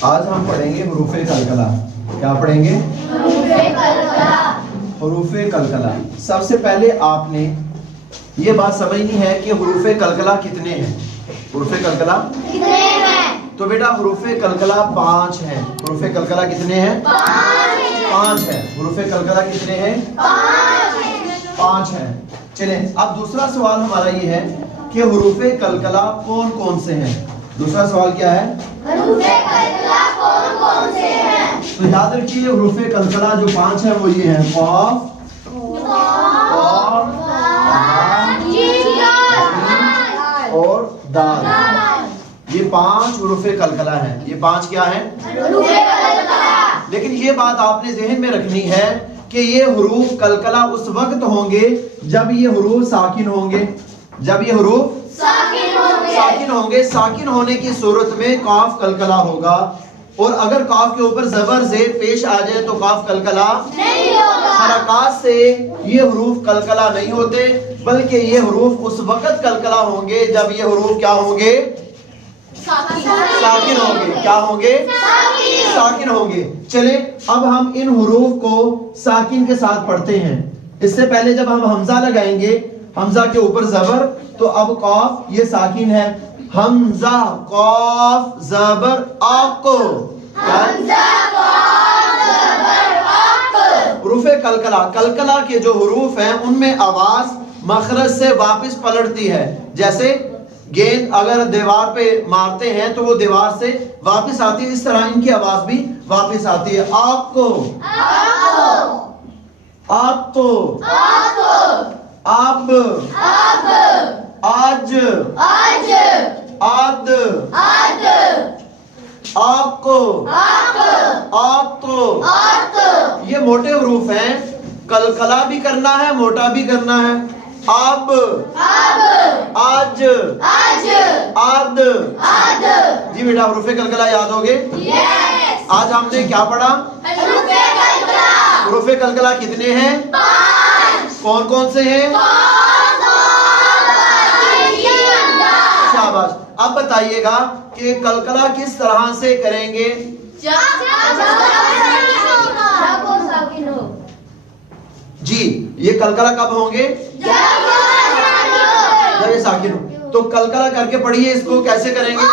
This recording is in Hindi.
आज हम पढ़ेंगे हुरूफे कलकला। क्या पढ़ेंगे? हुरूफे कलकला। सबसे पहले आपने ये बात समझनी है कि हुरूफे कलकला कितने हैं। हुरूफे कलकला कितने हैं? तो बेटा हुरूफे कलकला 5 हैं। हुरूफे कलकला कितने हैं? 5 है। हुरूफे कलकला कितने हैं? 5 हैं। चलें, अब दूसरा सवाल हमारा ये है कि हुरूफे कलकला कौन कौन से हैं। दूसरा सवाल क्या है? हुरूफे कलकला कौन कौन से हैं? तो याद रखिए हुरूफे कलकला जो 5 हैं वो ये हैं कॉफ, और दाल। ये 5 हुरूफे कलकला हैं। ये 5 क्या हैं? हुरूफे कलकला। लेकिन ये बात आपने ज़हन में रखनी है कि ये हुरूफ कलकला उस वक्त होंगे जब ये हुरूफ साकिन होंगे। जब ये हुरूफ साकिन होंगे। साकिन होने की सूरत में काफ कलकला होगा, और अगर काफ के ऊपर जबर ज़ेर पेश आ जाए तो काफ कलकला नहीं होगा। हरकत से ये हुरूफ कलकला नहीं होते, बल्कि ये हुरूफ उस वक्त कलकला होंगे जब ये हुरूफ क्या होंगे? साकिन होंगे। क्या होंगे? साकिन होंगे। चले, अब हम इन हुरूफ को साकिन के साथ पढ़ते हैं। इससे पहले जब हम हमजा लगाएंगे, हमजा के ऊपर जबर, तो अब कॉफ ये साकिन है। हमजा कॉफ जबर आको। हुरूफे कलकला, कलकला के जो हुरूफ हैं उनमें आवाज मखरज से वापस पलटती है। जैसे गेंद अगर दीवार पे मारते हैं तो वो दीवार से वापस आती है, इस तरह इनकी आवाज भी वापस आती है। आपको, आपको, अब, आज, आद, आपको, आप तो। ये मोटे हुरूफ हैं। कलकला भी करना है, मोटा भी करना है। अब, आज, आद। जी बेटा, हुरूफे कलकला याद हो गए? आज हमने क्या पढ़ा? हुरूफे कलकला कितने हैं? 5। कौन कौन से हैं? शाबाश। अब बताइएगा कि कलकला किस तरह से करेंगे? जी, ये कलकला कब होंगे? जब ये साकिन हो। तो कलकला करके पढ़िए, इसको कैसे करेंगे?